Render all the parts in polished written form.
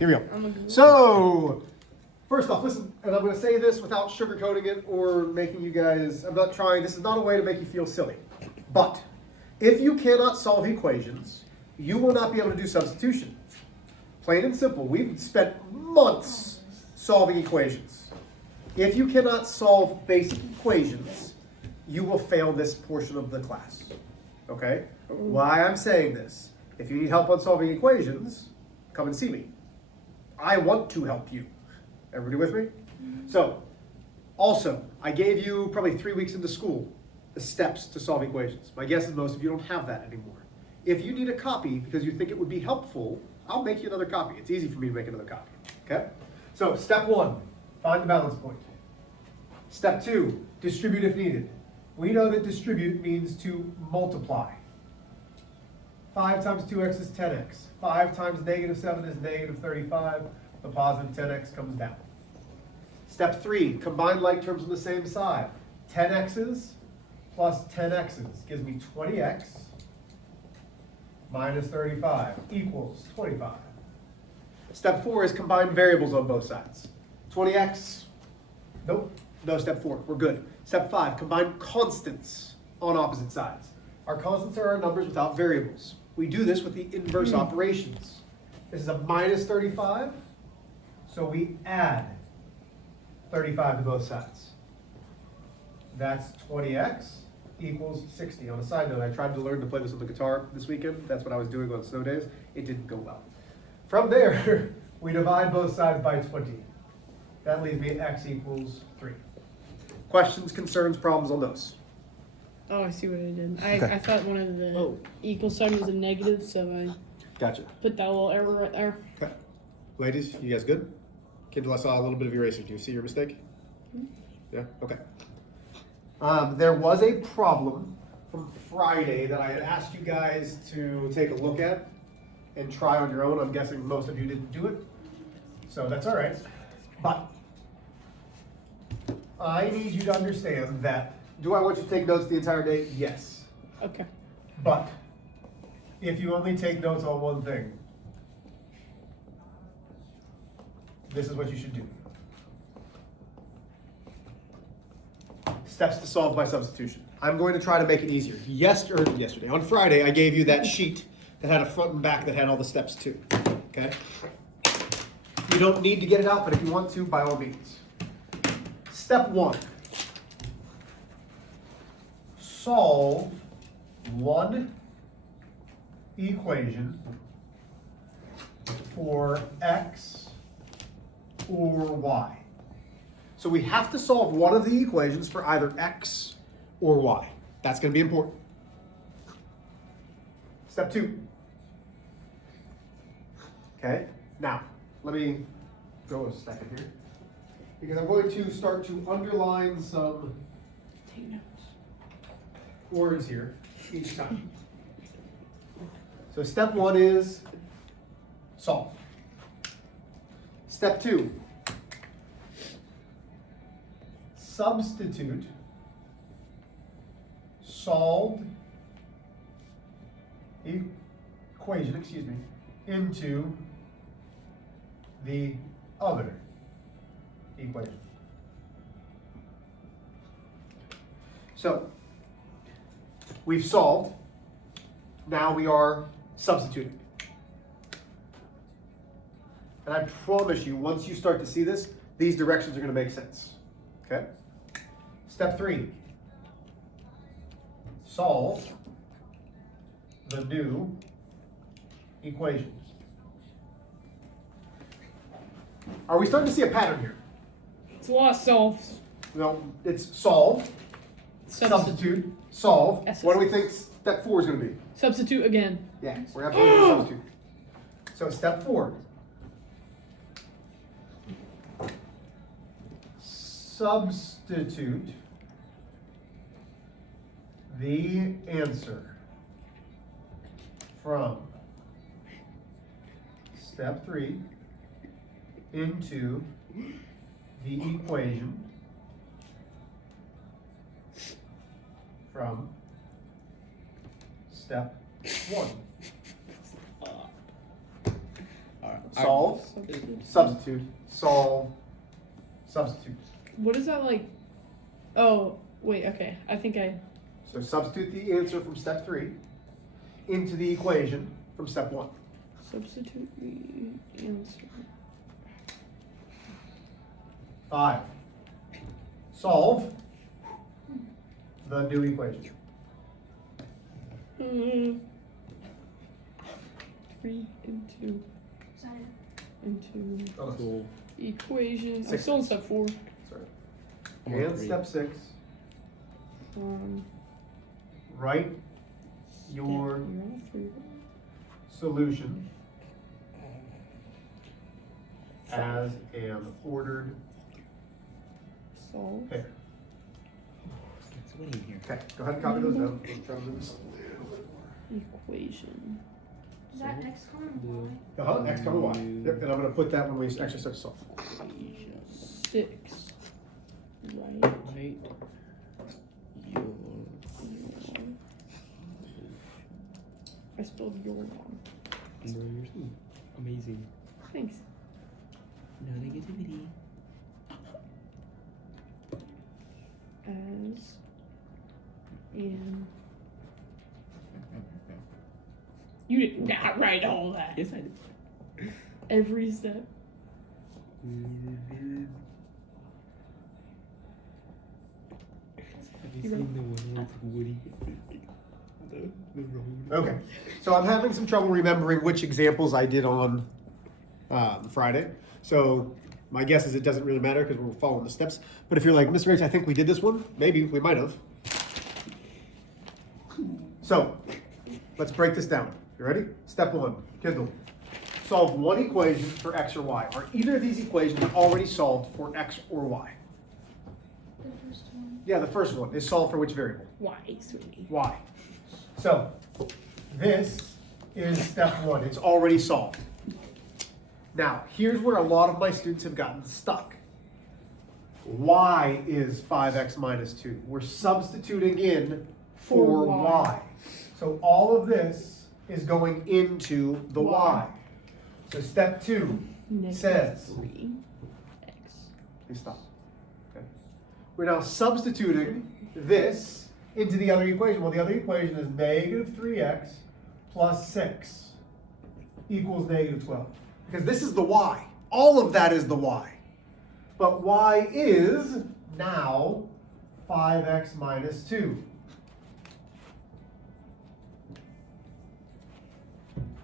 Here we go. So, first off, listen, and I'm going to say this without sugarcoating it or making you guys, I'm not trying, this is not a way to make you feel silly. But, if you cannot solve equations, you will not be able to do substitution. Plain and simple, we've spent months solving equations. If you cannot solve basic equations, you will fail this portion of the class. Okay? Why I'm saying this, if you need help on solving equations, come and see me. I want to help you. Everybody with me? So, also, I gave you probably 3 weeks into school the steps to solve equations. My guess is most of you don't have that anymore. If you need a copy because you think it would be helpful, I'll make you another copy. It's easy for me to make another copy. Okay? So, step 1, find the balance point. Step 2, distribute if needed. We know that distribute means to multiply. 5 times 2x is 10x. 5 times negative 7 is negative 35. The positive 10x comes down. Step 3, combine like terms on the same side. 10x's plus 10x's gives me 20x minus 35 equals 25. Step 4 is combine variables on both sides. 20x, nope, no step 4, we're good. Step 5, combine constants on opposite sides. Our constants are our numbers without variables. We do this with the inverse operations. This is a minus 35, so we add 35 to both sides. That's 20x equals 60. On a side note, I tried to learn to play this on the guitar this weekend. That's what I was doing on snow days. It didn't go well. From there, we divide both sides by 20. That leaves me x equals 3. Questions, concerns, problems on those? Oh, I see what I did. I thought one of the equal sign was a negative, so I Gotcha. put that little error right there. Okay. Ladies, you guys good? Kindle, I saw a little bit of eraser. Do you see your mistake? Yeah? Okay. There was a problem from Friday that I had asked you guys to take a look at and try on your own. I'm guessing most of you didn't do it, so that's all right. But I need you to understand that, do I want you to take notes the entire day? Yes. Okay. But if you only take notes on one thing, this is what you should do. Steps to solve by substitution. I'm going to try to make it easier. Yesterday, on Friday, I gave you that sheet that had a front and back that had all the steps too. Okay? You don't need to get it out, but if you want to, by all means. Step 1. Solve one equation for x or y. So we have to solve one of the equations for either x or y. That's going to be important. Step 2. Okay, now let me go a second here, because I'm going to start to underline some words here each time. So step 1 is solve. Step 2, substitute solved equation, into the other equation. So we've solved. Now we are substituting. And I promise you, once you start to see this, these directions are going to make sense. Okay? Step 3. Solve the new equation. Are we starting to see a pattern here? It's a lot of solves. No, it's solve, substitute, solve. What do we think step 4 is going to be? Substitute again. Yeah, we're absolutely going to substitute. So step 4. Substitute the answer from step 3 into the equation from step 1. Alright. solve, substitute, solve, substitute. What is that like? Oh, wait, okay. I think So substitute the answer from step 3 into the equation from step 1. substitute the answer. 5. Solve the new equation. 3 into Oh, equation. I'm 6. still in step 4. sorry. And step 6. Write your solution as an ordered Solve. pair. It's sweaty here. Okay, go ahead and copy those down. Let's try to do this. Equation. Is that X comma Y? Uh-huh, X comma Y. Yep, and I'm gonna put that when we actually start to solve. 6. Right. Right. Your. I spelled your wrong. Bro, you're so amazing. Thanks. No negativity. As in. You did not write all that. Yes, I did. Every step. Have you seen the one where it's Woody? The road. Okay, so I'm having some trouble remembering which examples I did on Friday. So my guess is it doesn't really matter because we're following the steps. But if you're like, Mr. H, I think we did this one, maybe we might have. So let's break this down. You ready? Step 1, Kindle. Solve one equation for x or y. Are either of these equations already solved for x or y? The first one. Yeah, the first one is solved for which variable? Why, sweetie? Y. So this is step 1. It's already solved. Now, here's where a lot of my students have gotten stuck. Y is 5x minus 2. We're substituting in for y. So all of this is going into the y. So step 2 says, -3 x. please stop. Okay. We're now substituting this into the other equation. Well, the other equation is -3x plus 6 equals -12. Because this is the y. All of that is the y. But y is now 5x minus 2.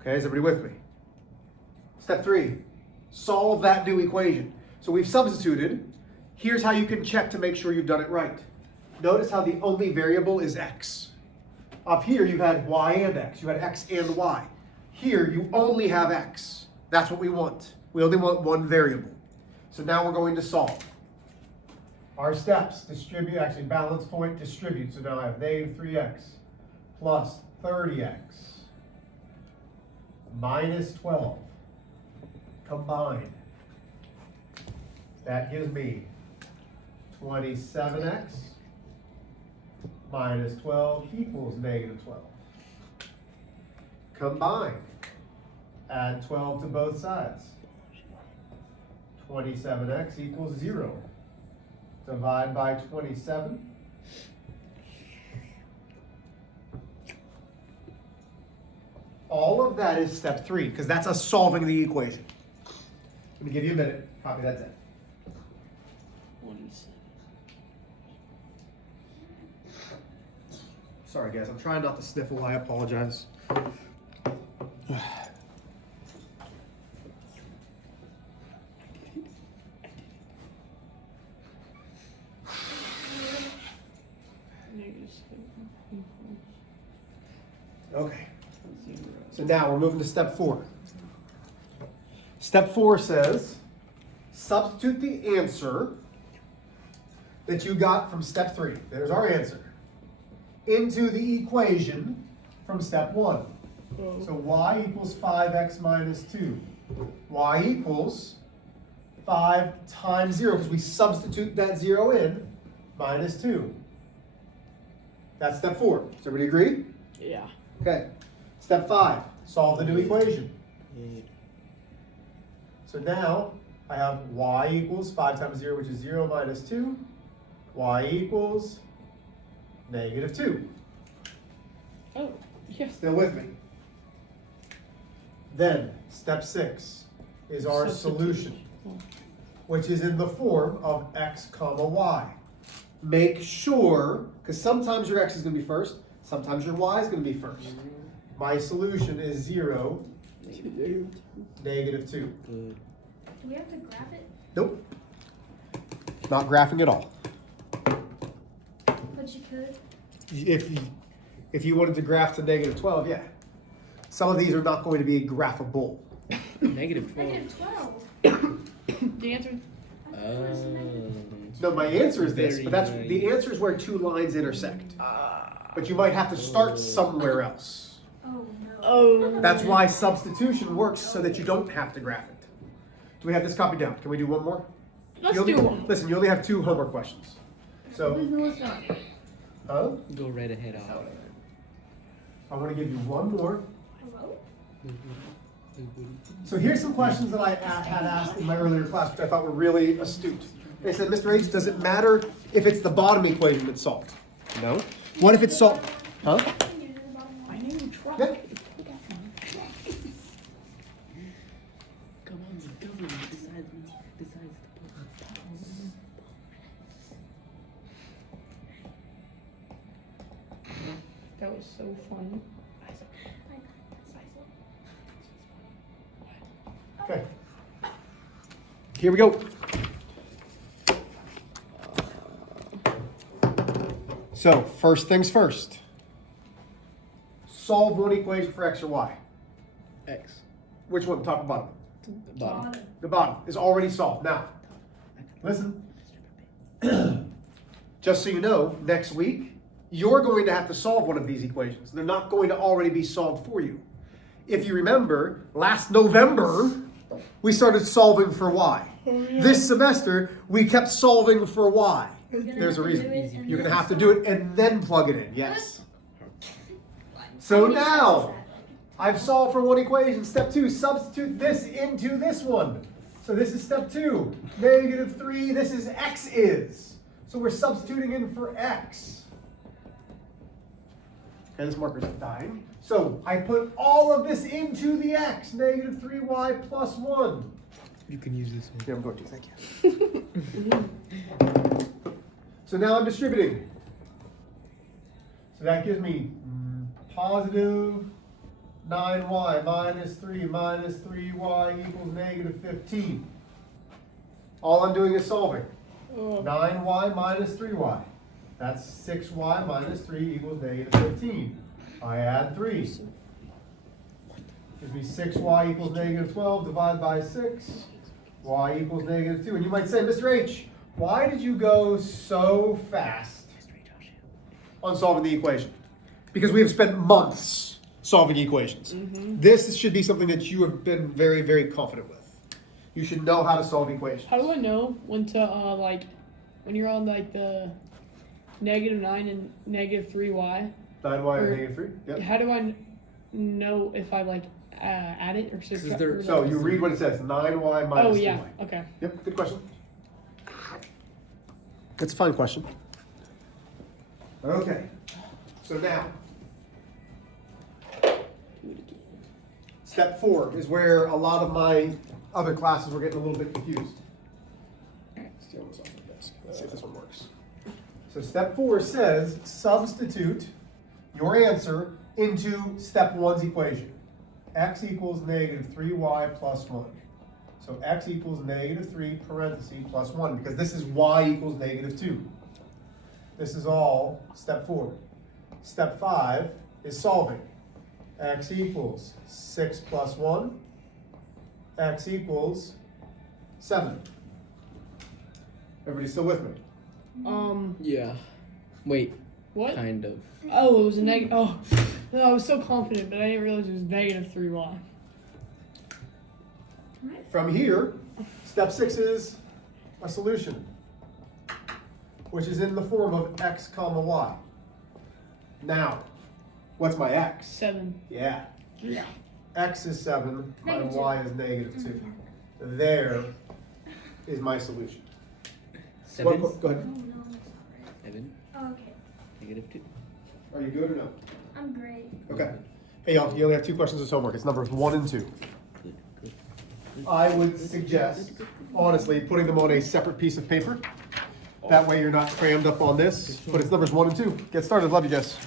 Okay, is everybody with me? Step 3, solve that new equation. So we've substituted. Here's how you can check to make sure you've done it right. Notice how the only variable is x. Up here you had y and x. You had x and y. Here you only have x. That's what we want. We only want one variable. So now we're going to solve. Our steps, distribute, actually balance point, distribute. So now I have -3x plus 30x minus 12. Combine. That gives me 27x minus 12 equals -12. Combine. Add 12 to both sides. 27x equals 0. Divide by 27. All of that is step 3, because that's us solving the equation. Let me give you a minute. Copy that down. 27. Sorry, guys. I'm trying not to sniffle. I apologize. -7 Okay. equals 0. So now we're moving to step 4. Step 4 says, substitute the answer that you got from step 3. There's our answer. Into the equation from step 1. Oh. So y equals 5x minus 2. Y equals 5 times 0, because we substitute that 0 in, minus 2. That's step 4. Does everybody agree? Yeah. Okay. Step 5, solve the new equation. So now I have y equals 5 times 0, which is 0 minus 2. Y equals negative 2. Oh, yes. Still with me? Then, step 6 is our Substitute. solution, Oh. which is in the form of x comma y. Make sure, because sometimes your x is going to be first, sometimes your y is going to be first. My solution is 0, negative 2. Do we have to grab it? Nope. Not graphing at all. But you could. If you wanted to graph to negative 12, yeah. Some of these are not going to be graphable. Negative 12. Negative 12. The answer. I thought it was negative. No, my answer is this, Very but that's nice. the answer is where two lines intersect. But you might have to start somewhere else. Oh no. Oh. That's why substitution works so that you don't have to graph it. Do we have this copied down? Can we do one more? Let's You only- do one. Listen, you only have 2 homework questions. So, No, it's not. huh? Go right ahead off. I want to give you one more. Hello? So here's some questions that I had asked in my earlier class, which I thought were really astute. They said, Mr. H, does it matter if it's the bottom equation that's solved? No. What if it's solved? Huh? Can you do the bottom I one? need to try. Yeah. Come on, the government decides to put That was so fun. Okay. Here we go. So, first things first. Solve one equation for x or y. X. Which one, top or bottom? Bottom. The bottom is already solved. Now, listen. Just so you know, next week, you're going to have to solve one of these equations. They're not going to already be solved for you. If you remember, last November, we started solving for y. This semester, we kept solving for y. There's a reason. You're going to have to do it and then plug it in, yes. So now, I've solved for one equation. Step 2, substitute this into this one. So this is step 2. Negative 3, this is x is. So we're substituting in for x. Okay, this marker's dying. So I put all of this into the x. Negative 3y plus 1. You can use this one. Yeah, I'm going to, thank you. So now I'm distributing. So that gives me positive 9y minus 3y equals negative 15. All I'm doing is solving. 9y minus 3y. That's 6y minus 3 equals negative 15. I add 3. Gives me 6y equals negative 12 divided by 6. Y equals negative 2. And you might say, Mr. H, why did you go so fast on solving the equation? Because we have spent months solving equations. This should be something that you have been very, very confident with. You should know how to solve equations. How do I know when to when you're on like the -9 and -3y? 9y and Or- negative 3? Yep. How do I know if I add it or subtract? there- or, So you read what it says, 9y minus Oh 3y. yeah. Okay. Yep, good question. That's a fine question. Okay, so now, step 4 is where a lot of my other classes were getting a little bit confused. Steal this off the desk. Let's see if this one works. So step 4 says substitute your answer into step 1's equation. X equals negative 3y plus 1. So x equals negative 3 parentheses plus 1, because this is y equals negative 2. This is all step 4. Step 5 is solving. X equals 6 plus 1. X equals 7. Everybody still with me? Yeah. Wait. What? Kind of. Oh, it was a negative. Oh, no, I was so confident, but I didn't realize it was -3y. From here, step 6 is a solution, which is in the form of x comma y. Now, what's my x? 7. Yeah. Yeah. X is 7, my Negative. y is negative 2. there is my solution. 7. Go Oh ahead. no, that's not 7. right. Oh, okay. -2. Are you good or no? I'm great. Okay. Hey y'all, you only have 2 questions as homework. It's numbers 1 and 2. Good, good. I would suggest, honestly, putting them on a separate piece of paper. That way you're not crammed up on this. But it's numbers 1 and 2. Get started. Love you guys.